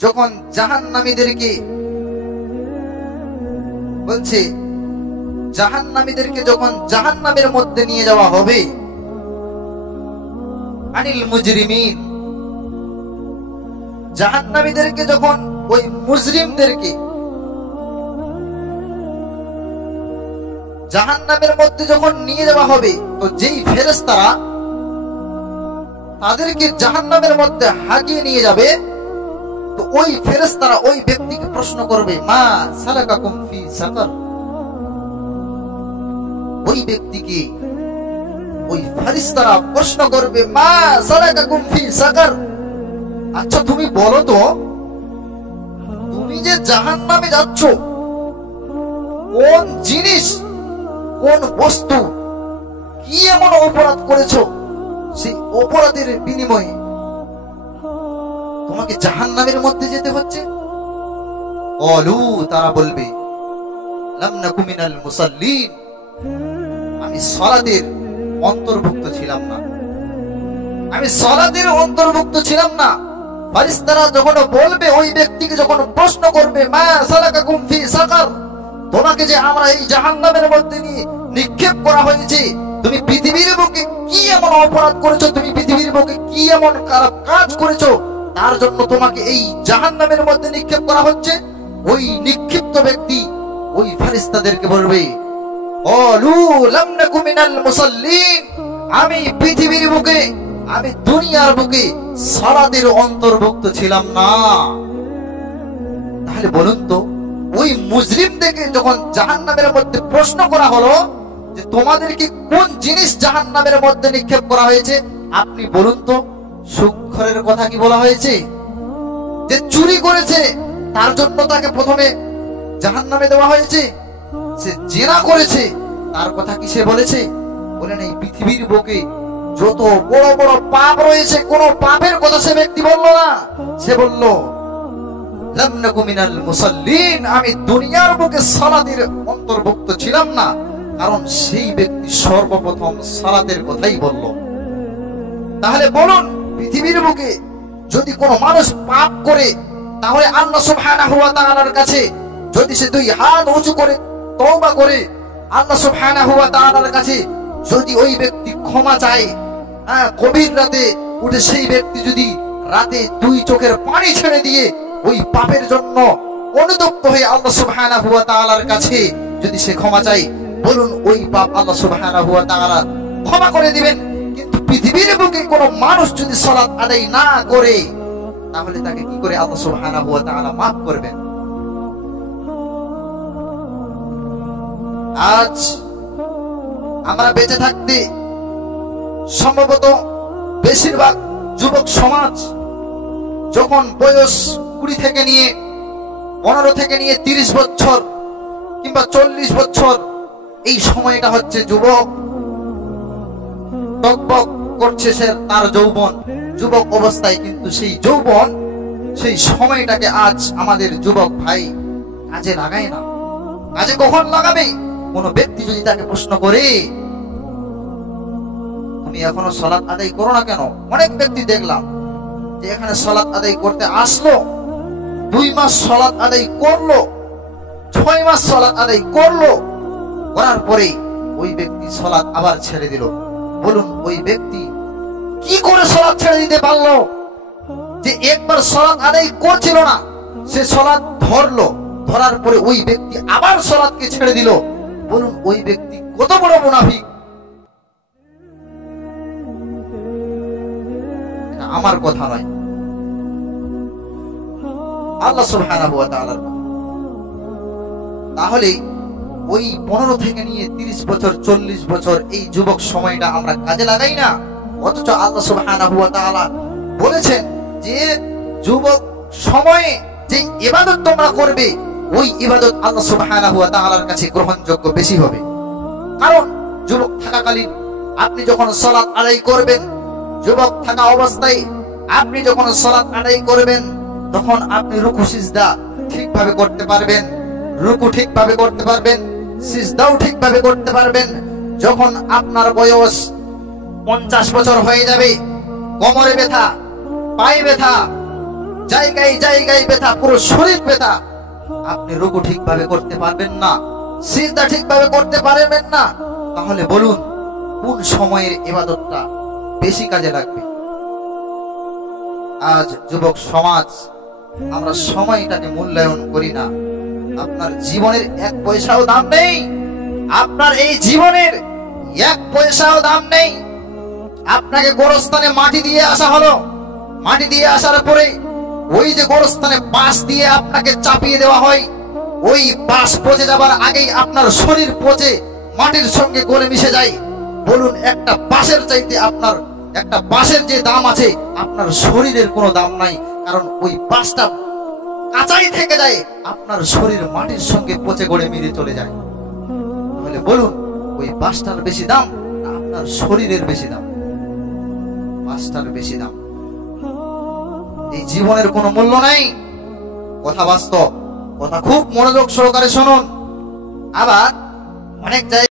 যখন জাহান্নামীদেরকে বলছে, জাহান্নামীদেরকে যখন জাহান্নামের মধ্যে নিয়ে যাওয়া হবে, আনিল মুজরিমিন, জাহান্নামীদেরকে যখন ওই মুজরিমদেরকে জাহান্নামের মধ্যে যখন নিয়ে যাওয়া হবে, তো যেই ফেরেশতারা তাদেরকে জাহান্নামের মধ্যে হাঁকিয়ে নিয়ে যাবে, তো ওই ফেরেশতারা ওই ব্যক্তিকে প্রশ্ন করবে, মা সালাকাকুম ফি সাকার। ওই ব্যক্তিকে ওই ফেরেশতারা প্রশ্ন করবে, মা সালাকাকুম ফি সাকার। আচ্ছা তুমি বলো তো, তুমি যে জাহান্নামে যাচ্ছ, কোন জিনিস, কোন বস্তু, কি এমন অপরাধ করেছো, সেই অপরাধের বিনিময়ে তোমাকে জাহান্নামের মধ্যে যেতে হচ্ছে? অলু, তারা বলবে, লাম নাকু মিনাল মুসাল্লিন, আমি সালাতের অন্তর্ভুক্ত ছিলাম না, আমি সালাতের অন্তর্ভুক্ত ছিলাম না। ফেরেশতারা যখন বলবে, ওই ব্যক্তিকে যখন প্রশ্ন করবে, মা সালাকাকুম ফি সাকার, তোমাকে যে আমরা এই জাহান্নামের মধ্যে নিয়ে নিক্ষেপ করা হয়েছে, তুমি পৃথিবীর বুকে কি এমন অপরাধ করেছো, তুমি পৃথিবীর বুকে কি এমন খারাপ কাজ করেছো, তার জন্য তোমাকে এই জাহান্নামের মধ্যে নিক্ষেপ করা হচ্ছে? ওই নিক্ষিপ্ত ব্যক্তি ওই ফেরেশতাদেরকে বলবে, অলু লাম নাকু মিনাল মুসাল্লিন, আমি পৃথিবীর বুকে, আমি দুনিয়ার বুকে সালাতের অন্তর্ভুক্ত ছিলাম না। তাহলে বলুন তো, ওই মুজরিমদেরকে যখন জাহান্নামের মধ্যে প্রশ্ন করা হলো যে তোমাদেরকে কোন জিনিস জাহান্নামের মধ্যে নিক্ষেপ করা হয়েছে, আপনি বলুন তো, সুদখোরের কথা কি বলা হয়েছে? যে চুরি করেছে তার জন্য তাকে প্রথমে জাহান্নামে দেওয়া হয়েছে? সে জেনা করেছে তার কথা কি সে বলেছে? বলেন, এই পৃথিবীর বুকে যত বড় বড় পাপ রয়েছে, কোন পাপের কথা সে ব্যক্তি বলল না। সে বলল, লাম নাকু মিনাল মুসাল্লিন, আমি দুনিয়ার বুকে সালাতের অন্তর্ভুক্ত ছিলাম না। কারণ সেই ব্যক্তি সর্বপ্রথম সালাতের কথাই বলল। তাহলে বলুন, পৃথিবীর বুকে যদি কোনো মানুষ পাপ করে, তাহলে আল্লাহ সুবহানাহু ওয়া তাআলার কাছে যদি সে দুই হাত উঁচু করে তওবা করে আল্লাহ সুবহানাহু ওয়া তাআলার কাছে যদি ওই ব্যক্তি ক্ষমা চায়, গভীর রাতে উঠে সেই ব্যক্তি যদি রাতে দুই চোখের পানি ছেড়ে দিয়ে ওই পাপের জন্য অনুতপ্ত হয়ে আল্লাহ সুবহানাহু ওয়া তাআলার কাছে যদি সে ক্ষমা চায়, বলুন ওই পাপ আল্লাহ সুবহানাহু ওয়া তাআলা ক্ষমা করে দিবেন। কিন্তু পৃথিবীর বুকে কোনো মানুষ যদি সালাত আদায় না করে, তাহলে তাকে কি করে আল্লাহ সুবহানাহু ওয়া তাআলা মাফ করবেন? আজ আমরা বেঁচে থাকতে সম্ভবত বেশিরভাগ যুবক সমাজ যখন বয়স 20 থেকে নিয়ে 15 থেকে নিয়ে 30 বছর কিংবা 40 বছর, এই সময়টা হচ্ছে যুবক, টকবক করছে সে তার যৌবন, যুবক অবস্থায়। কিন্তু সেই যৌবন, সেই সময়টাকে আজ আমাদের যুবক ভাই কাজে লাগায় না। কাজে কখন লাগাবে? কোন ব্যক্তি যদি তাকে প্রশ্ন করে, তুমি এখনো সালাত আদায় করো না কেন? অনেক ব্যক্তি দেখলাম যে এখানে সালাত আদায় করতে আসলো, 2 মাস সালাত আদায় করলো, 6 মাস সালাত আদায় করলো, করার পরে ওই ব্যক্তি সালাত আবার ছেড়ে দিল। বলুন, ওই ব্যক্তি কি করে সালাত ছেড়ে দিতে পারলো? যে একবার সালাত আদায় করছিল না, সে সালাত ধরলো, ধরার পরে ওই ব্যক্তি আবার সালাতকে ছেড়ে দিল। বলুন, ওই ব্যক্তি কত বড় মুনাফিক? আমার কথা নয়, আল্লাহ সুবহানাহু ওয়া তাআলার কথা। তাহলে ওই 15 থেকে নিয়ে 30 বছর 40 বছর এই যুবক সময়টা আমরা কাজে লাগাই না। অথচ আল্লাহ সুবহানাহু ওয়া তাআলা বলেছেন যে যুবক সময়ে যে ইবাদত তোমরা করবে, ওই ইবাদত আল্লাহ সুবহানাহু ওয়া তাআলার কাছে গ্রহণযোগ্য বেশি হবে। কারণ যুবক থাকাকালীন আপনি যখন সালাত আদায় করবেন, যুবক থাকা অবস্থায় আপনি যখন সালাত আদায় করবেন, তখন আপনি রুকু সিজদা ঠিকভাবে করতে পারবেন, রুকু ঠিকভাবে করতে পারবেন, সিজদাও ঠিকভাবে করতে পারবেন। যখন আপনার বয়স 50 বছর হয়ে যাবে, কোমরে ব্যথা, পায়ে ব্যথা, জায়গায় জায়গায় ব্যথা, পুরো শরীর ব্যথা, আপনি রুকু ঠিকভাবে করতে পারবেন না, সিজদা ঠিকভাবে করতে পারবেন না, তাহলে বলুন কোন সময়ের ইবাদতটা বেশি কাজে লাগবে? আজ যুবক সমাজ আমরা সময়টাকে মূল্যায়ন করি না। আপনার জীবনের এক পয়সাও দাম নেই, আপনার এই জীবনের এক পয়সাও দাম নেই। আপনাকে গোরস্থানে মাটি দিয়ে আসা হলো, মাটি দিয়ে আসার পরে ওই যে গোরস্থানে বাঁশ দিয়ে আপনাকে চাপিয়ে দেওয়া হয়, ওই বাঁশ পচে যাবার আগেই আপনার শরীর পচে মাটির সঙ্গে গলে মিশে যায়। বলুন একটা বাঁশের চাইতে আপনার একটা বাঁশের যে দাম আছে, আপনার শরীরের কোনো দাম নাই, কারণ ওই বাঁশটা কাঁচাই থেকে যায়, আপনার শরীর মাটির সঙ্গে পচে গড়ে মিলে চলে যায়। তাহলে বলুন ওই বাঁশটার বেশি দাম না আপনার শরীরের বেশি দাম? বাঁশটার বেশি দাম। এই জীবনের কোনো মূল্য নাই, কথা বাস্তব, কথা খুব মনোযোগ সহকারে শুনুন। আবার অনেক জায়গায়